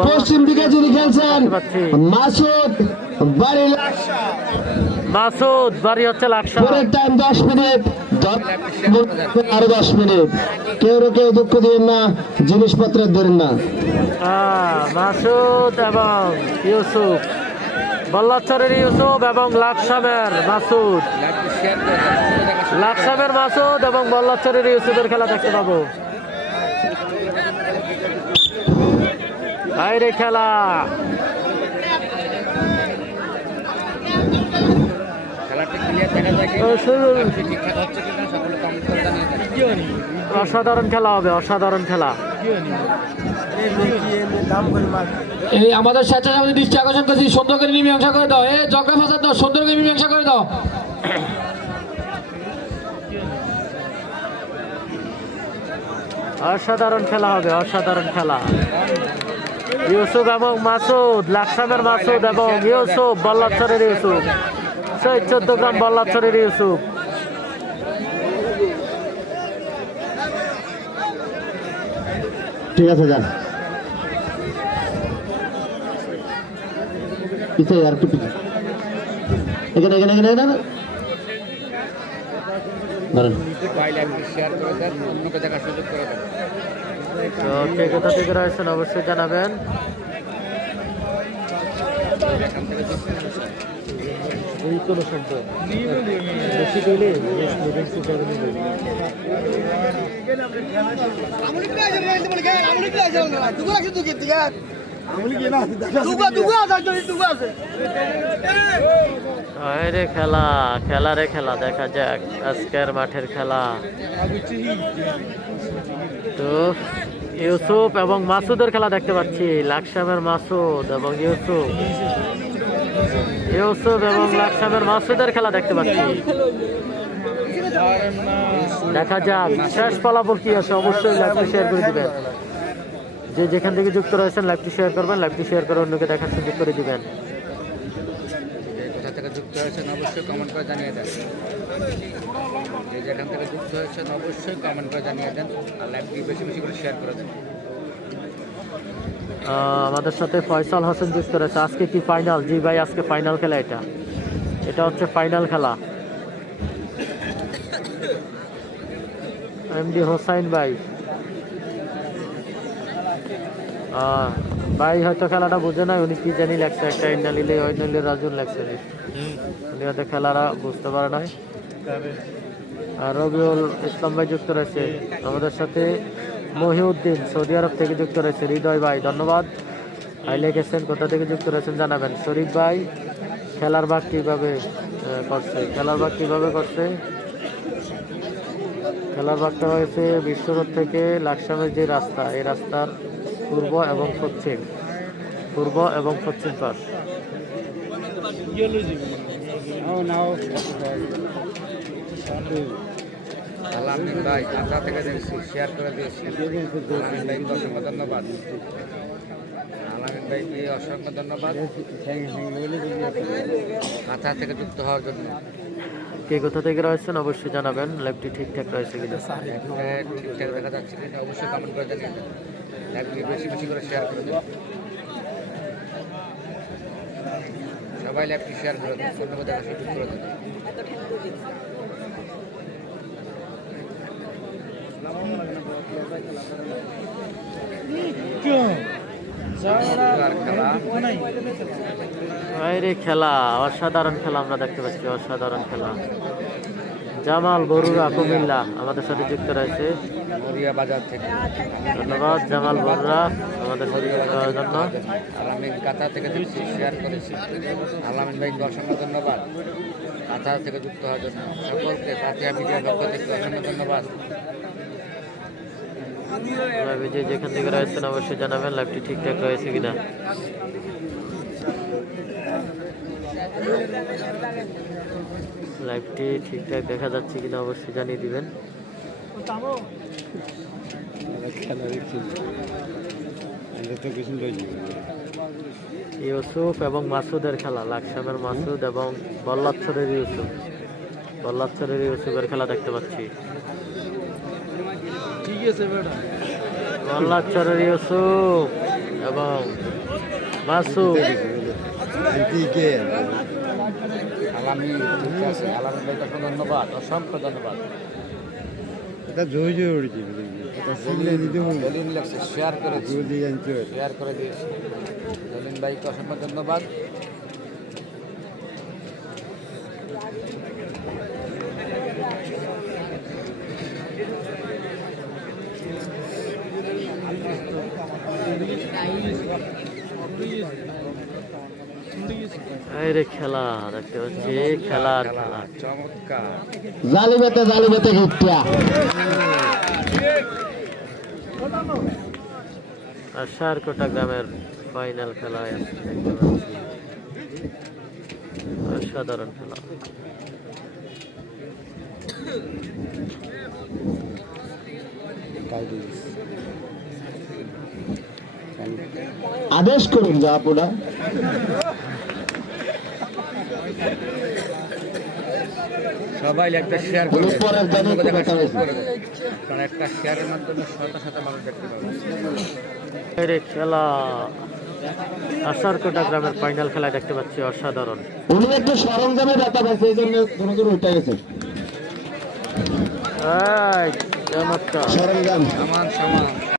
পশ্চিম দিকে যিনি খেলছেন মাসুদ বাড়ি। মাসুদ বাড়ি হচ্ছে লাকসা। পরের টাইম 10 মিনিট, আরো 10 মিনিট। কেউ দুঃখ দিবেন না, জিনিসপত্রের ধরেন না। মাসুদ এবং ইউসুফ, বল্লাচরের ইউসুফ এবং লাকসামের মাসুদ, লাকসামের মাসুদ এবং বল্লাচরের ইউসুফের খেলা দেখতে পাবো। বাইরে খেলা অসাধারণ খেলা হবে, অসাধারণ খেলা। এই আমাদের স্বেচ্ছাসেবী দৃষ্টি আকর্ষণ করছি, সুন্দর করে মীমাংসা করে দাও। এই জগা ফাসাদ দাও, সুন্দর করে মীমাংসা করে দাও। অসাধারণ খেলা হবে, অসাধারণ খেলা। ইউসুফ এবং মাসুদ, লাকসামের মাসুদ এবং ইউসুফ, বল্লাচরের ইউসুফ, সেই 14 গ্রাম বল্লাচরের ইউসুফ। ঠিক আছে, যান পিছিয়ে, আর একটু পিছিয়ে। এখানে এখানে এখানে এখানে ধরেন। তো কে কোথা থেকে রয়েছেন অবশ্যই জানাবেন। কোনো শব্দ বেশি করলে রে খেলা, খেলা রে খেলা, দেখা যাক আজকের মাঠের খেলা। তো ইউসুফ এবং মাসুদের খেলা দেখতে পাচ্ছি, লাকসামের মাসুদ এবং ইউসুফ, ইউসুফ এবং লাকসামের মাসুদের খেলা দেখতে পাচ্ছি। দেখা যাক শেষ ফলাফল কি আছে, অবশ্যই লাইভটি শেয়ার করে দিবেন। যে যেখান থেকে যুক্ত রয়েছেন লাইভটি শেয়ার করবেন, লাইভটি শেয়ার করে অন্যকে দেখার সুযোগ করে দিবেন। কোথা থেকে যুক্ত হয়েছেন অবশ্যই কমেন্ট করে জানিয়ে দেন। যে যেখান থেকে যুক্ত হয়েছেন অবশ্যই কমেন্ট করে জানিয়ে দেন, আর লাইভটি বেশি বেশি করে শেয়ার করে দেন। আমাদের সাথে ফয়সাল হোসেন যুক্ত রয়েছে। আজকে কি ফাইনাল? জি ভাই, আজকে ফাইনাল খেলা। এটা হচ্ছে ফাইনাল খেলা। এমডি হোসাইন ভাই, ভাই হয়তো খেলাটা বুঝে না, উনি কি জানি লাগছে, একটা ইন্নালিলে ওইনালিলে রাজুন লাগছে, উনি হয়তো খেলাটা বুঝতে পারে নাই। আর রবিউল ইসলাম ভাই যুক্ত রয়েছে আমাদের সাথে। মহিউদ্দিন সৌদি আরব থেকে যুক্ত রয়েছে। হৃদয় ভাই ধন্যবাদ, ভাই লিখেছেন। কোথা থেকে যুক্ত রয়েছেন জানাবেন। শরীফ ভাই, খেলার ভাগ কিভাবে করছে? খেলার ভাগ কিভাবে করছে? খেলার ভাগটা হয়েছে বিশ্বরোড থেকে লাকসামের যে রাস্তা, এই রাস্তার পূর্ব এবং পশ্চিম, পূর্ব এবং পশ্চিম পাশ। আলামিন ভাই কাঁথা থেকে দেখছি, শেয়ার করে দিয়েছি। আলামিন ভাইকে অসংখ্য ধন্যবাদ। আলামিন ভাইকে অসংখ্য ধন্যবাদ কাঁথা থেকে যুক্ত হওয়ার জন্য। কে কোথা থেকে রয়েছেন অবশ্যই জানাবেন। লাইভটি ঠিকঠাক রয়েছে কিনা, ঠিকঠাক দেখা যাচ্ছে কিনা অবশ্যই কমেন্ট করে জানিয়ে দেন। লাইভটি বেশি বেশি করে শেয়ার করে দেন। সবাই লাইভটি শেয়ার করে দেন, অন্যকে দেখার সুযোগ করে দেন। খেলা অসাধারণ খেলা আমরা দেখতে পাচ্ছি, অসাধারণ খেলা। জামাল বরুরা কুমিল্লা আমাদের সাথে যুক্ত রয়েছে। মরিয়া বাজার থেকে ধন্যবাদ জামাল বরুরা আমাদের সাথে যুক্ত হওয়ার জন্য। আলামিন কাঁথা থেকে দেখছি, শেয়ার করেছি। আলামিন ভাইকে অসংখ্য ধন্যবাদ কাঁথা থেকে যুক্ত হওয়ার জন্য। সকলকে পাতিয়া মিডিয়ার পক্ষ থেকে অসংখ্য ধন্যবাদ। যে যেখান থেকে রয়েছেন অবশ্যই জানাবেন লাইভটি ঠিকঠাক রয়েছে কিনা। লাইভটি ঠিকঠাক দেখা যাচ্ছে কিনা অবশ্যই জানিয়ে দিবেন। ইউসুফ এবং মাসুদের খেলা, লাকসামের মাসুদ এবং বল্লাচরের ইউসুফ, বল্লাচরের ইউসুফের খেলা দেখতে পাচ্ছি। বল্লাচরের ইউসুফ এবং মাসুদ আলামিন ঠিক আছে, আলামিন ভাইকে অসংখ্য ধন্যবাদ, অসংখ্য ধন্যবাদ। দলিল লাগছে, শেয়ার করে শেয়ার করে দিয়েছে। দলিল ভাইকে অসংখ্য ধন্যবাদ। এই রে খেলা দেখতে পাচ্ছি, খেলা আর খেলা। চমৎকার। জালিবেতে গিফটিয়া আর সারকোটা গ্রামের ফাইনাল খেলায় দেখতে পাচ্ছি অসাধারণ খেলা। আদেশ করুন যা আপুরা। সবাই একটা শেয়ার করে হলুদ পরের জন্য দেন। দেখা হয়েছে। কারণ একটা শেয়ারের মাধ্যমে শত শত মানুষ দেখতে পাবে। এই রে খেলা আর সারকোটা গ্রামের ফাইনাল খেলায় দেখতে পাচ্ছি অসাধারণ। উনি একটু সরঞ্জামে ব্যথা পাচ্ছে, এই জন্য কোনো দূর উঠে গেছে এই চমৎকার। সরঞ্জাম সমান সমান